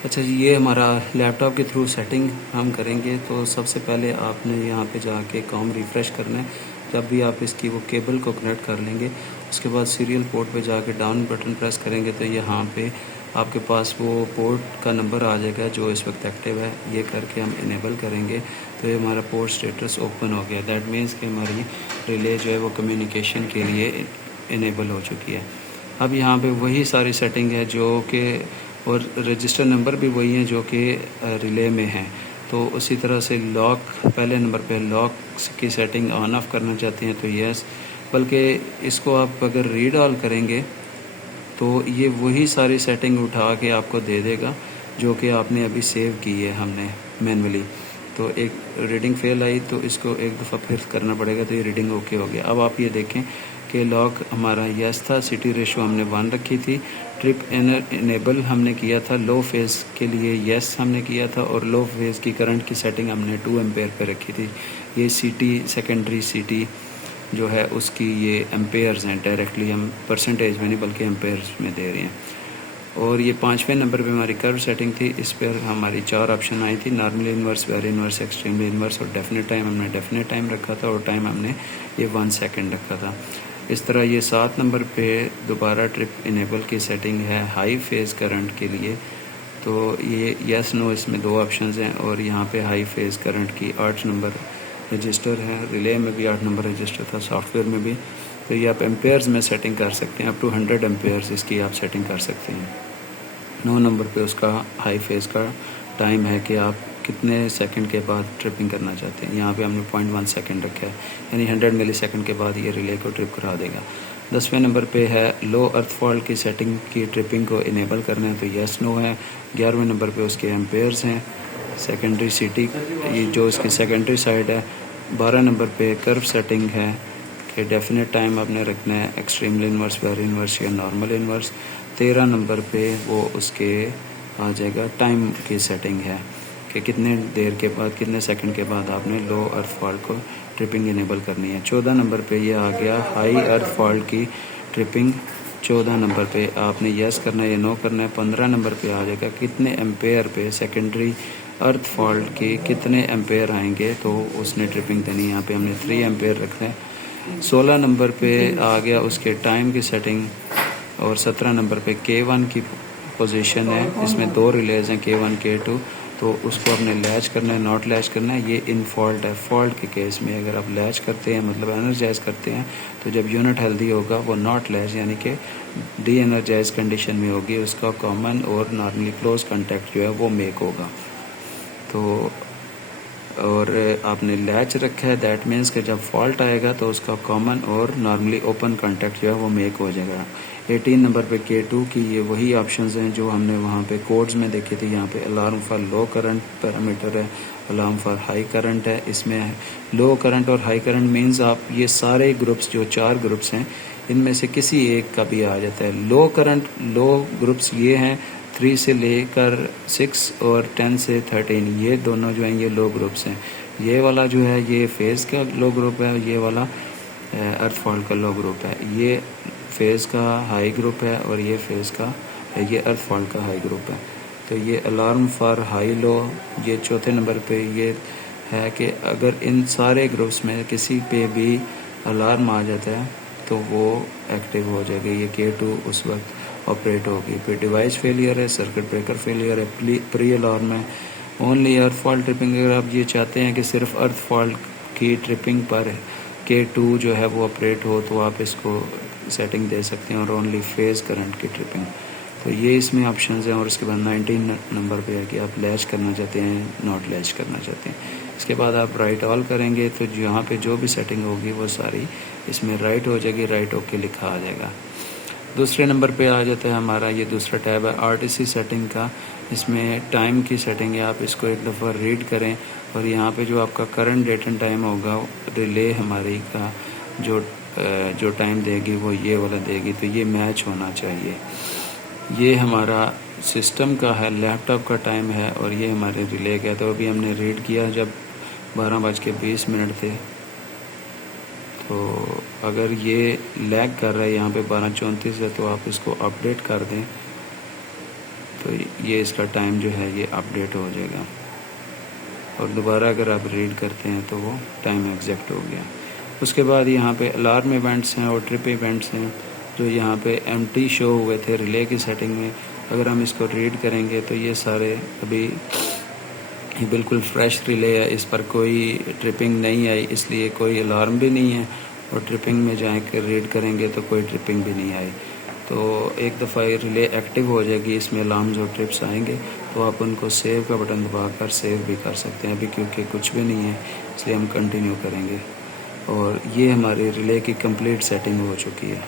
अच्छा जी, ये हमारा लैपटॉप के थ्रू सेटिंग हम करेंगे। तो सबसे पहले आपने यहाँ पे जाके कॉम रिफ़्रेश करना है। जब भी आप इसकी वो केबल को कनेक्ट कर लेंगे, उसके बाद सीरियल पोर्ट पे जाके डाउन बटन प्रेस करेंगे तो यहाँ पे आपके पास वो पोर्ट का नंबर आ जाएगा जो इस वक्त एक्टिव है। ये करके हम इनेबल करेंगे तो ये हमारा पोर्ट स्टेटस ओपन हो गया। दैट मीन्स कि हमारी रिले जो है वो कम्युनिकेशन के लिए इनेबल हो चुकी है। अब यहाँ पे वही सारी सेटिंग है जो कि, और रजिस्टर नंबर भी वही हैं जो कि रिले में हैं। तो उसी तरह से लॉक, पहले नंबर पे लॉक की सेटिंग ऑन ऑफ करना चाहते हैं तो यस, बल्कि इसको आप अगर रीड ऑल करेंगे तो ये वही सारी सेटिंग उठा के आपको दे देगा जो कि आपने अभी सेव की है हमने मैनुअली। तो एक रीडिंग फेल आई तो इसको एक दफ़ा फिर करना पड़ेगा तो ये रीडिंग ओके हो गया। अब आप ये देखें कि लॉक हमारा यस था, सिटी रेशो हमने 1 रखी थी, ट्रिप इनेबल हमने किया था, लो फेज़ के लिए यस हमने किया था और लो फेज़ की करंट की सेटिंग हमने 2 एम्पेयर पे रखी थी। ये सिटी सेकेंडरी सिटी जो है उसकी ये एम्पेयर्स हैं, डायरेक्टली हम परसेंटेज में नहीं बल्कि एम्पेयर्स में दे रहे हैं। और ये 5वें नंबर पे हमारी कर्व सेटिंग थी। इस पर हमारी 4 ऑप्शन आई थी, normally inverse, very inverse, extremely inverse और डेफिनेट टाइम हमने डेफिनेट टाइम रखा था और टाइम हमने ये 1 सेकंड रखा था। इस तरह ये 7 नंबर पे दोबारा ट्रिप इनेबल की सेटिंग है हाई फेज़ करंट के लिए। तो ये यस नो, इसमें 2 ऑप्शंस हैं और यहाँ पे हाई फेज़ करंट की 8 नंबर रजिस्टर है। रिले में भी 8 नंबर रजिस्टर था, सॉफ्टवेयर में भी। तो ये आप एम्पेयर्स में सेटिंग कर सकते हैं, अप टू 100 एम्पेयर्स इसकी आप सेटिंग कर सकते हैं। 9 नंबर पे उसका हाई फेज़ का टाइम है कि आप कितने सेकंड के बाद ट्रिपिंग करना चाहते हैं। यहाँ पे हमने 0.1 सेकंड रखा है, यानी 100 मिली सेकंड के बाद ये रिले को ट्रिप करा देगा। 10वें नंबर पे है लो अर्थ फॉल्ट की सेटिंग की ट्रिपिंग को इनेबल करना है तो यस नो है। 11वें नंबर पे उसके एम्पेयर्स हैं, सेकेंडरी सिटी ये जो इसकी सेकेंडरी साइड है। 12 नंबर पे कर्व सेटिंग है कि डेफिनेट टाइम आपने रखना है, एक्सट्रीमली इन्वर्स, वेरी इन्वर्स या नॉर्मल इन्वर्स। 13 नंबर पे वो उसके आ जाएगा टाइम की सेटिंग है कि कितने देर के बाद, कितने सेकंड के बाद आपने लो अर्थ फॉल्ट को ट्रिपिंग इनेबल करनी है। 14 नंबर पे ये आ गया हाई अर्थ फॉल्ट की ट्रिपिंग। 14 नंबर पे आपने यस करना है या नो करना है। 15 नंबर पे आ जाएगा कितने एम्पेयर पे सेकेंडरी अर्थ फॉल्ट के कितने एम्पेयर आएंगे तो उसने ट्रिपिंग देनी है। यहाँ पे हमने 3 एम्पेयर रखना है। 16 नंबर पे आ गया उसके टाइम की सेटिंग और 17 नंबर पे K1 की पोजीशन है। इसमें 2 रिलेज हैं K1 K2, तो उसको आपने लैच करना है, नॉट लैच करना है। ये इन फॉल्ट है। फॉल्ट के केस में अगर आप लैच करते हैं मतलब एनर्जाइज करते हैं तो जब यूनिट हेल्दी होगा वो नॉट लैच यानी कि डी एनर्जाइज कंडीशन में होगी, उसका कॉमन और नॉर्मली क्लोज कॉन्टैक्ट जो है वो मेक होगा। तो और आपने लैच रखा है, दैट मीन्स कि जब फॉल्ट आएगा तो उसका कॉमन और नॉर्मली ओपन कॉन्टैक्ट जो है वो मेक हो जाएगा। 18 नंबर पे K2 की ये वही ऑप्शंस हैं जो हमने वहाँ पे कोड्स में देखे थे। यहाँ पे alarm for low current parameter है, अलार्म फॉर हाई करंट है। इसमें लो करंट और हाई करंट मीन्स आप ये सारे ग्रुप्स जो 4 ग्रुप्स हैं इनमें से किसी एक का भी आ जाता है। लो करंट, लो ग्रुप्स ये हैं 3 से लेकर 6 और 10 से 13, ये दोनों जो हैं ये लो ग्रुप्स हैं। ये वाला जो है ये फेज़ का लो ग्रुप है, ये वाला अर्थ फॉल्ट का लो ग्रुप है। ये फेज़ का हाई ग्रुप है और ये फेज़ का ये अर्थ फॉल्ट का हाई ग्रुप है। तो ये अलार्म फॉर हाई लो ये चौथे नंबर पे ये है कि अगर इन सारे ग्रुप्स में किसी पे भी अलार्म आ जाता है तो वो एक्टिव हो जाएगी, ये K2 उस वक्त ऑपरेट होगी। फिर डिवाइस फेलियर है, सर्किट ब्रेकर फेलियर है, प्री अलार्म है, ओनली अर्थ फॉल्ट ट्रिपिंग। अगर आप ये चाहते हैं कि सिर्फ अर्थ फॉल्ट की ट्रिपिंग पर K2 जो है वो ऑपरेट हो तो आप इसको सेटिंग दे सकते हैं और ओनली फेज़ करंट की ट्रिपिंग। तो ये इसमें ऑप्शंस हैं। और इसके बाद 19 नंबर पे है कि आप लैच करना चाहते हैं, नॉट लैच करना चाहते हैं। इसके बाद आप राइट ऑल करेंगे तो यहाँ पे जो भी सेटिंग होगी वो सारी इसमें राइट हो जाएगी, राइट ओके लिखा आ जाएगा। दूसरे नंबर पे आ जाता है हमारा ये दूसरा टैब है RTC सेटिंग का। इसमें टाइम की सेटिंग है, आप इसको एक दफ़ा रीड करें और यहाँ पे जो आपका करंट डेट एंड टाइम होगा रिले हमारी का जो टाइम देगी वो ये वाला देगी, तो ये मैच होना चाहिए। ये हमारा सिस्टम का है, लैपटॉप का टाइम है और ये हमारे रिले का है। तो अभी हमने रीड किया जब 12:20 थे। तो अगर ये लैग कर रहा है यहाँ पे 12:34 है तो आप इसको अपडेट कर दें तो ये इसका टाइम जो है ये अपडेट हो जाएगा और दोबारा अगर आप रीड करते हैं तो वो टाइम एग्जैक्ट हो गया। उसके बाद यहाँ पे अलार्म इवेंट्स हैं और ट्रिप इवेंट्स हैं जो यहाँ पे एम्प्टी शो हुए थे रिले की सेटिंग में। अगर हम इसको रीड करेंगे तो ये सारे अभी ये बिल्कुल फ्रेश रिले है, इस पर कोई ट्रिपिंग नहीं आई, इसलिए कोई अलार्म भी नहीं है और ट्रिपिंग में जाकर रीड करेंगे तो कोई ट्रिपिंग भी नहीं आई। तो एक दफ़ा ये रिले एक्टिव हो जाएगी, इसमें अलार्म्स और ट्रिप्स आएंगे तो आप उनको सेव का बटन दबाकर सेव भी कर सकते हैं। अभी क्योंकि कुछ भी नहीं है इसलिए हम कंटिन्यू करेंगे और ये हमारी रिले की कंप्लीट सेटिंग हो चुकी है।